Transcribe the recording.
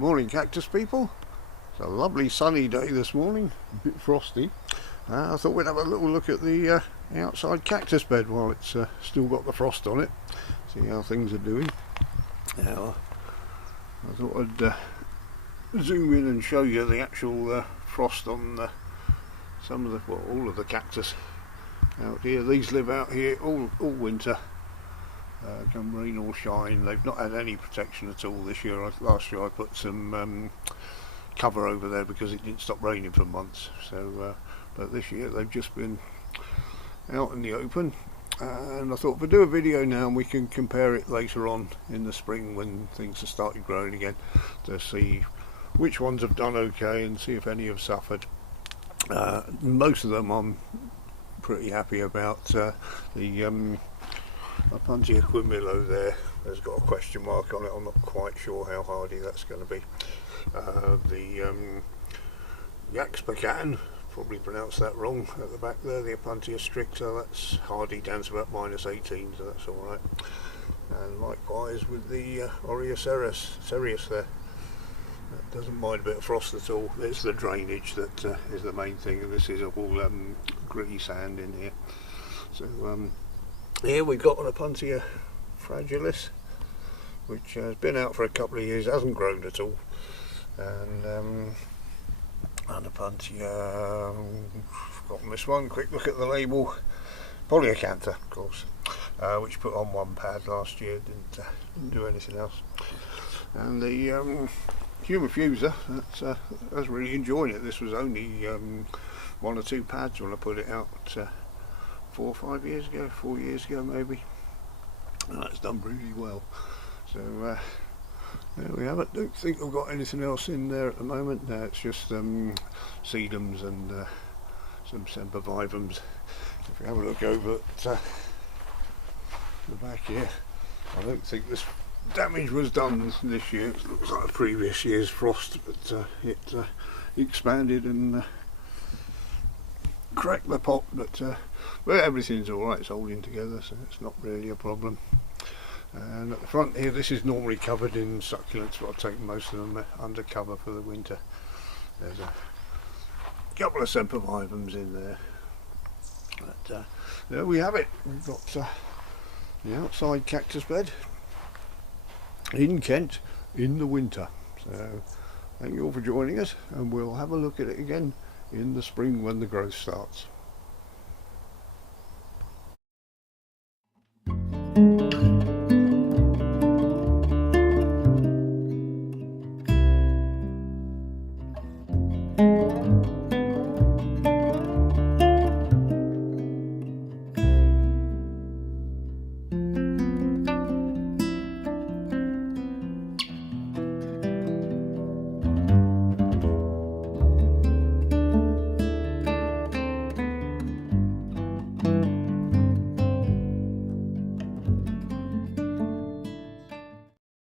Morning Cactus people. It's a lovely sunny day this morning, a bit frosty. I thought we'd have a little look at the outside cactus bed while it's still got the frost on it, see how things are doing. Now, I thought I'd zoom in and show you the actual frost on some of the, well, all of the cactus out here. These live out here all winter. Come rain or shine, they've not had any protection at all this year. Last year I put some cover over there because it didn't stop raining for months. So, but this year they've just been out in the open, and I thought if I do a video now and we can compare it later on in the spring when things have started growing again, to see which ones have done okay and see if any have suffered. Most of them I'm pretty happy about. The Apuntia quimilo there has got a question mark on it. I'm not quite sure how hardy that's going to be. The Yaxpacatan, probably pronounced that wrong at the back there, the Apuntia stricta, that's hardy down to about -18, so that's alright. And likewise with the Cereus there, that doesn't mind a bit of frost at all. It's the drainage that is the main thing, and this is all gritty sand in here. So here we've got an Apuntia fragilis, which has been out for a couple of years, hasn't grown at all, and an Apuntia, forgotten this one, quick look at the label, Polyacantha of course, which put on one pad last year, didn't do anything else. And the Humifusa, I was really enjoying it. This was only 1 or 2 pads when I put it out 4 or 5 years ago, 4 years ago maybe, and that's done really well. So there we have it. Don't think I've got anything else in there at the moment. No, it's just sedums and some sempervivums. If you have a look over at the back here, I don't think this damage was done this year. It looks like a previous year's frost, but it expanded and cracked the pot, but everything's alright, it's holding together, so it's not really a problem. And at the front here, this is normally covered in succulents, but I've taken most of them under cover for the winter. There's a couple of sempervivums in there. But there we have it. We've got the outside cactus bed in Kent in the winter. So thank you all for joining us, and we'll have a look at it again in the spring when the growth starts.